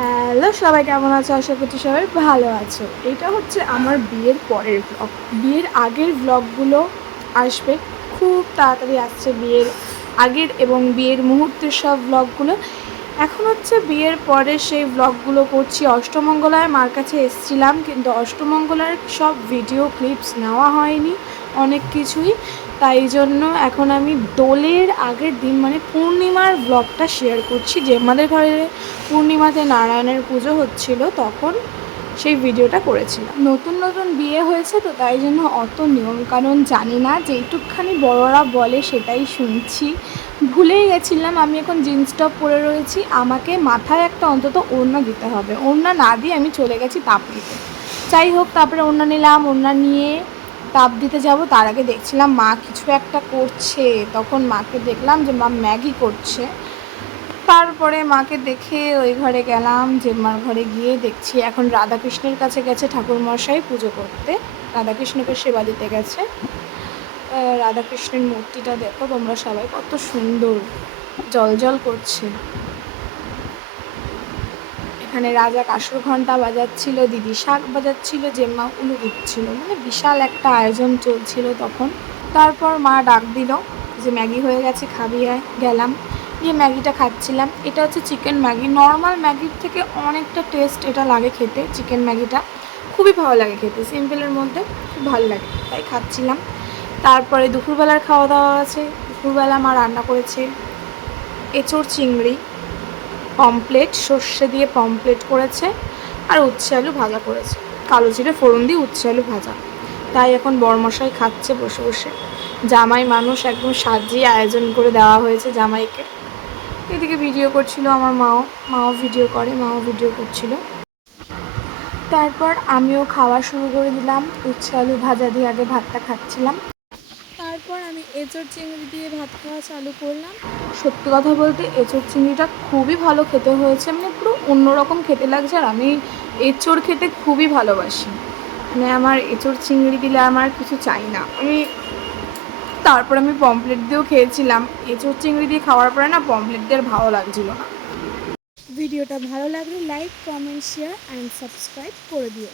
Hello সবাই, কেমন আছো? আশা করছি সবাই ভালো আছো। এটা হচ্ছে আমার বিয়ের পরের ব্লগ। বিয়ের আগের ব্লগগুলো আসবে, খুব তাড়াতাড়ি আসছে বিয়ের আগের এবং বিয়ের মুহূর্তের সব ব্লগগুলো। এখন হচ্ছে বিয়ের পরে সেই ব্লগগুলো করছি। অষ্টমঙ্গলায় মার কাছে এসেছিলাম, কিন্তু অষ্টমঙ্গলার সব ভিডিও ক্লিপস নেওয়া হয়নি অনেক কিছুই। তাই জন্য এখন আমি দোলের আগের দিন মানে পূর্ণিমার ব্লগটা শেয়ার করছি, যে আমাদের ঘরে পূর্ণিমাতে নারায়ণের পুজো হচ্ছিল, তখন সেই ভিডিওটা করেছিলাম। নতুন নতুন বিয়ে হয়েছে তো তাই জন্য অত নিয়মকানুন জানি না, যেইটুকখানি বড়রা বলে সেটাই শুনছি। ভুলেই গেছিলাম, আমি এখন জিন্স টপ পরে রয়েছি, আমাকে মাথায় একটা অন্তত ওড়না দিতে হবে। ওড়না না দিয়ে আমি চলে গেছি তাপ নিতে। যাই হোক, তারপরে ওড়না নিলাম, ওড়না নিয়ে তাপ দিতে যাব। তার আগে দেখছিলাম মা কিছু একটা করছে, তখন মাকে দেখলাম যে মা ম্যাগি করছে। তারপরে মাকে দেখে ওই ঘরে গেলাম, যে মার ঘরে গিয়ে দেখছি এখন রাধাকৃষ্ণের কাছে গেছে ঠাকুরমশাই পুজো করতে, রাধাকৃষ্ণকে সেবা দিতে গেছে। রাধাকৃষ্ণের মূর্তিটা দেখো তোমরা সবাই, কত সুন্দর জল করছে। এখানে রাজা কাসর ঘণ্টা বাজাচ্ছিল, দিদি শাঁখ বাজাচ্ছিল, জেম্মা উলু দিচ্ছিল, মানে বিশাল একটা আয়োজন চলছিল তখন। তারপর মা ডাক দিল যে ম্যাগি হয়ে গেছে, খাবি আয়। গেলাম, গিয়ে ম্যাগিটা খাচ্ছিলাম। এটা হচ্ছে চিকেন ম্যাগি, নর্মাল ম্যাগির থেকে অনেকটা টেস্ট এটা লাগে খেতে। চিকেন ম্যাগিটা খুবই ভালো লাগে খেতে, সিম্পলের মধ্যে খুব ভালো লাগে, তাই খাচ্ছিলাম। তারপরে দুপুরবেলার খাওয়া দাওয়া আছে। দুপুরবেলা মা রান্না করেছে এঁচোড় চিংড়ি, পমপ্লেট, সর্ষে দিয়ে পমপ্লেট করেছে, আর উচ্ছে আলু ভাজা করেছে, কালো জিরে ফোড়ন দিয়ে উচ্ছে আলু ভাজা। তাই এখন বরমশাই খাচ্ছে বসে বসে। জামাই মানুষ, একদম সাজিয়ে আয়োজন করে দেওয়া হয়েছে জামাইকে। এদিকে ভিডিও করছিল আমার মাও ভিডিও করে, মাও ভিডিও করছিল। তারপর আমিও খাওয়া শুরু করে দিলাম। উচ্ছে আলু ভাজা দিয়ে আগে ভাতটা খাচ্ছিলাম, তারপর আমি এঁচোড় চিংড়ি দিয়ে ভাত খাওয়া চালু করলাম। সত্যি কথা বলতে এঁচোড় চিংড়িটা খুবই ভালো খেতে হয়েছে, মানে পুরো অন্যরকম খেতে লাগছে। আর আমি এঁচোড় খেতে খুবই ভালোবাসি, মানে আমার এঁচোড় চিংড়ি দিলে আমার কিছু চাই না। তারপর আমি পমপ্লেট দিয়েও খেয়েছিলাম। এঁচোড় চিংড়ি দিয়ে খাওয়ার পরে না পমপ্লেট দিয়ে আর ভালো লাগছিল না। ভিডিওটা ভালো লাগলে like, comment, share and subscribe করে দিও।